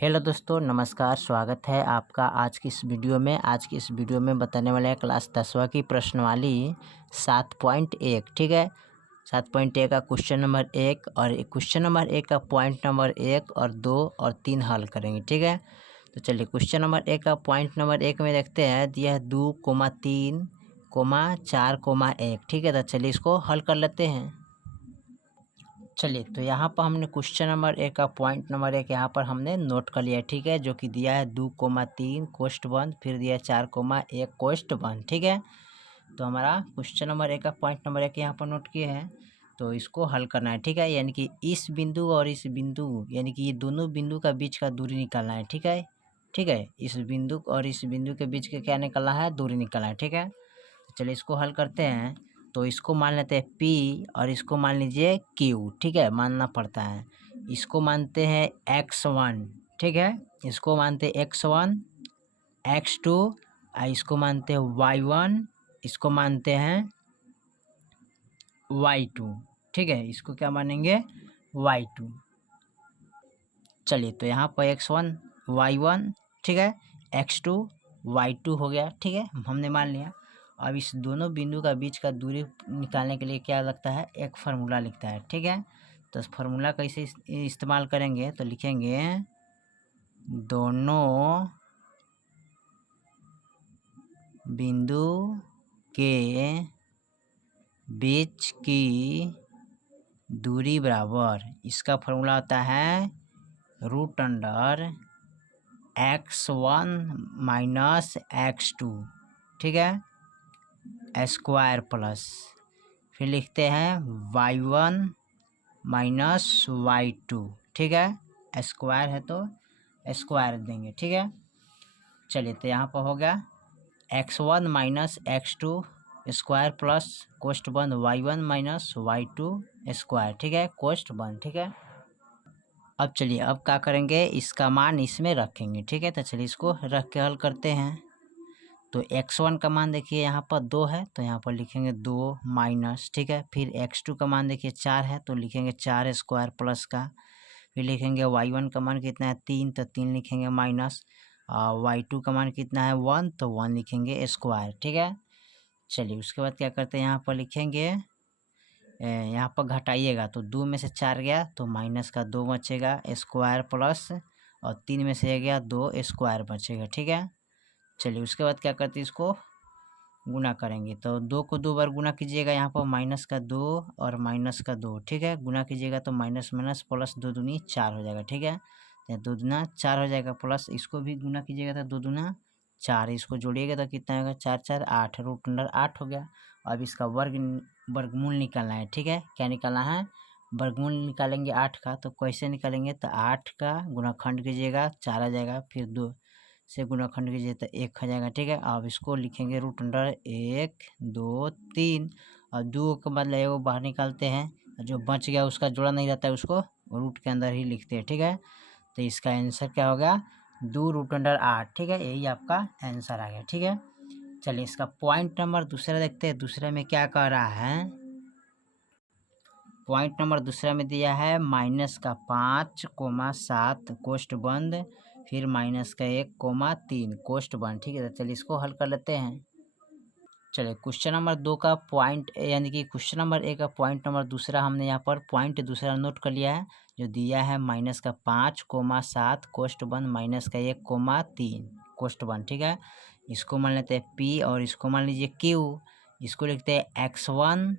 Hello दोस्तों, नमस्कार। स्वागत है आपका आज की इस वीडियो में। आज की इस वीडियो में बताने वाले हैं क्लास 10वीं की प्रश्नावली 7.1। ठीक है, 7.1 का क्वेश्चन नंबर 1 और क्वेश्चन नंबर 1 का पॉइंट नंबर 1 और 2 और 3 हल करेंगे। ठीक है, तो चलिए क्वेश्चन नंबर 1 का पॉइंट नंबर 1 में देखते हैं। दिया है 2,3,4,1। ठीक है, तो चलिए इसको हल कर लेते हैं। चलिए, तो यहाँ पर हमने क्वेश्चन नंबर 1 का पॉइंट नंबर 1 यहाँ पर हमने नोट कर लिया। ठीक है, जो कि दिया है 2,3 कोष्ट बंद, फिर दिया है 4,1 कोष्ट बंद। ठीक है, तो हमारा क्वेश्चन नंबर 1 का पॉइंट नंबर 1 यहाँ पर नोट किए हैं, तो इसको हल करना है। ठीक है, यानी कि इस बिंदु और इस बिंदु, यानी कि ये दोनों बिंदु का बीच का दूरी निकालना है। ठीक है, इस बिंदु और इस बिंदु के बीच का क्या निकालना है? दूरी निकालना है। ठीक है, चलिए इसको हल करते हैं। तो इसको मान लेते हैं P और इसको मान लीजिए Q। ठीक है, मानना पड़ता है। इसको मानते हैं X1। ठीक है, इसको मानते हैं X1, X2 और इसको मानते हैं Y1, इसको मानते हैं Y2। ठीक है, इसको क्या मानेंगे? Y2। चलिए, तो यहाँ पर X1 Y1, ठीक है, X2 Y2 हो गया। ठीक है, हमने मान लिया। अब इस दोनों बिंदु का बीच का दूरी निकालने के लिए क्या लगता है? एक फार्मूला लिखता है। ठीक है, तो इस फार्मूला कैसे इस्तेमाल करेंगे? तो लिखेंगे दोनों बिंदु के बीच की दूरी बराबर, इसका फार्मूला होता है √(x1 - x2), ठीक है, स्क्वायर प्लस, फिर लिखते हैं y1 - y2। ठीक है, स्क्वायर है तो स्क्वायर देंगे। ठीक है, चलिए, तो यहाँ पर हो गया x1 - x2 स्क्वायर प्लस कोष्ट बंद y1 - y2 स्क्वायर। ठीक है, कोष्ट बंद। ठीक है, अब चलिए, अब क्या करेंगे? इसका मान इसमें रखेंगे। ठीक है, तो चलिए इसको रख के हल करते हैं। तो x1 का मान देखिए यहाँ पर 2 है, तो यहाँ पर लिखेंगे 2 माइनस। ठीक है, फिर x2 का मान देखिए 4 है, तो लिखेंगे 4 स्क्वायर प्लस का। फिर लिखेंगे y1 का मान कितना है? 3, तो 3 लिखेंगे माइनस। y2 का मान कितना है? 1, तो 1 लिखेंगे स्क्वायर। ठीक है, चलिए उसके बाद क्या करते हैं? यहाँ पर लिखेंगे, यहाँ पर घटाइएगा तो 2 में से 4 गया तो माइनस का 2 बचेगा स्क्वायर प्लस, और 3 में से गया 2 स्क्वायर बचेगा। ठीक है, चलिए उसके बाद क्या करते हैं? इसको गुना करेंगे। तो 2 को 2 बार गुना कीजिएगा, यहाँ पर माइनस का 2 और माइनस का 2। ठीक है, गुना कीजिएगा तो माइनस माइनस प्लस 2 दूनी 4 हो जाएगा। ठीक है, 2 दूना 4 हो जाएगा, प्लस इसको भी गुना कीजिएगा तो 2 दूना 4, इसको जोड़िएगा तो कितना होगा? 4 4 8, √8 हो गया। अब इसका वर्गमूल निकालना है। ठीक है, क्या निकालना है? वर्गमूल निकालेंगे 8 का। तो कैसे निकालेंगे? तो 8 का गुणाखंड कीजिएगा 4 आ जाएगा, फिर 2 से गुणाखंड कीजिए तो 1 आ जाएगा। ठीक है, अब इसको लिखेंगे √1 2 3, और 2 के बदले एगो बाहर निकालते हैं, जो बच गया उसका जोड़ा नहीं रहता है, उसको रूट के अंदर ही लिखते हैं। ठीक है, तो इसका आंसर क्या होगा? 2√8। ठीक है, यही आपका आंसर आ गया। ठीक है, चलिए इसका पॉइंट नंबर दूसरा देखते हैं। दूसरे में क्या कह रहा है? पॉइंट नंबर दूसरा में दिया है -5,7 कोष्ट बंद, फिर -1,3 कोष्ट बंद। ठीक है, तो चलिए इसको हल कर लेते हैं। चलिए, क्वेश्चन नंबर 2 का पॉइंट, यानी कि क्वेश्चन नंबर 1 का पॉइंट नंबर दूसरा हमने यहाँ पर पॉइंट दूसरा नोट कर लिया है, जो दिया है -5,7 कोष्ट बंद -1,3 कोष्ट बंद। ठीक है, इसको मान लेते हैं P और इसको मान लीजिए Q। इसको लिखते हैं x1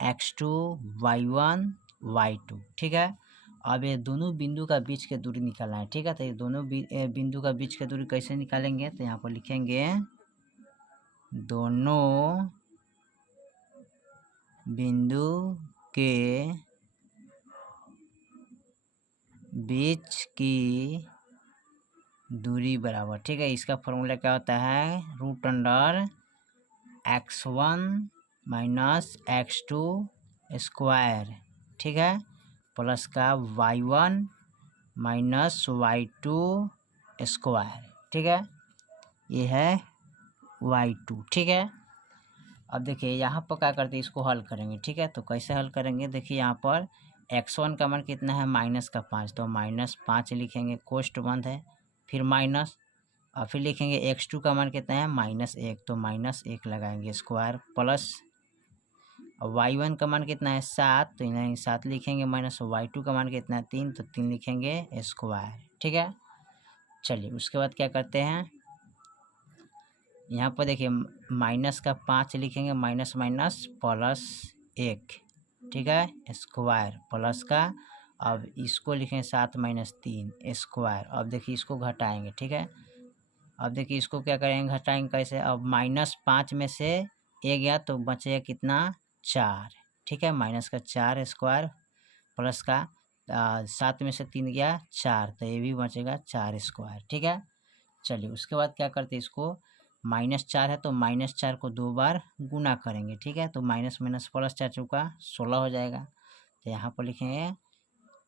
x2 y1 y2। ठीक है, अब ये दोनों बिंदु का बीच के दूरी निकालना है। ठीक है, तो ये दोनों बिंदु का बीच के दूरी कैसे निकालेंगे? तो यहाँ पर लिखेंगे दोनों बिंदु के बीच की दूरी बराबर। ठीक है, इसका फॉर्मूला क्या होता है? √(x1 - x2 स्क्वायर, ठीक है, प्लस का y1 - y2 स्क्वायर। ठीक है, ये है y2। ठीक है, अब देखिए यहाँ पर क्या करते हैं? इसको हल करेंगे। ठीक है, तो कैसे हल करेंगे? देखिए यहाँ पर x1 का मान कितना है माइनस का 5, तो -5 लिखेंगे, कोष्ट बंद है, फिर माइनस, और फिर लिखेंगे x2 का मान कितना है -1, तो -1 लगाएंगे स्क्वायर, प्लस y1 का मान कितना है 7, तो यहाँ 7 लिखेंगे, माइनस y2 का मान कितना है 3, तो 3 लिखेंगे स्क्वायर। ठीक है, चलिए उसके बाद क्या करते हैं, यहाँ पर देखिए माइनस का 5 लिखेंगे, माइनस माइनस प्लस 1, ठीक है, स्क्वायर प्लस का, अब इसको लिखेंगे 7 माइनस 3 स्क्वायर। अब देखिए इसको घटाएंगे, ठीक है, अब देखिए इसको क्या करेंगे, घटाएंगे कैसे, अब -5 में से 1 गया तो बचेगा कितना 4, ठीक है, माइनस का 4 स्क्वायर प्लस का 7 में से 3 गया 4, तो ये भी बचेगा 4 स्क्वायर। ठीक है, चलिए उसके बाद क्या करते हैं, इसको -4 है तो -4 को 2 बार गुना करेंगे। ठीक है, तो माइनस माइनस प्लस 4 चौका 16 हो जाएगा, तो यहाँ पर लिखेंगे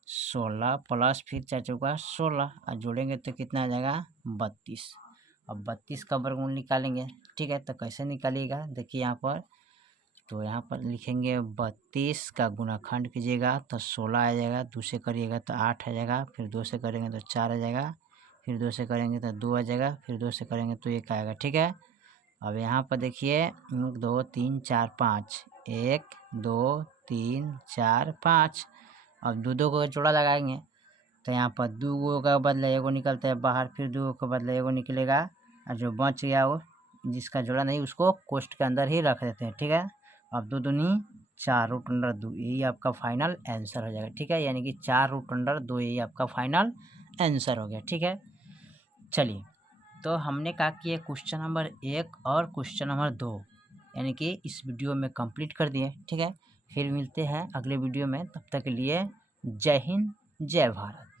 16 प्लस फिर 4 चौका 16, और जोड़ेंगे तो कितना आ जाएगा 32। अब 32 का वर्गमूल निकालेंगे। ठीक है, तो कैसे निकालिएगा, देखिए यहाँ पर, तो यहाँ पर लिखेंगे 32 का गुणाखंड कीजिएगा तो 16 आ जाएगा, 2 से करिएगा तो 8 आ जाएगा, फिर 2 से करेंगे तो 4 आ जाएगा, फिर 2 से करेंगे तो 2 आ जाएगा, फिर 2 से करेंगे तो 1 आएगा। ठीक है, अब यहाँ पर देखिए 1 2 3 4 5, 1 2 3 4 5, अब दो को जोड़ा लगाएंगे तो यहाँ पर 2 का बदले एगो निकलता है बाहर, फिर 2 के बदले एगो निकलेगा, और जो बच गया वो जिसका जोड़ा नहीं उसको कोष्ट के अंदर ही रख देते हैं। ठीक है, अब 2 दूनी 4 √2, यही आपका फाइनल आंसर हो जाएगा। ठीक है, यानी कि 4 √2 यही आपका फाइनल आंसर हो गया। ठीक है, चलिए तो हमने कहा कि ये क्वेश्चन नंबर 1 और क्वेश्चन नंबर 2 यानी कि इस वीडियो में कंप्लीट कर दिए। ठीक है, फिर मिलते हैं अगले वीडियो में, तब तक के लिए जय हिंद जय भारत।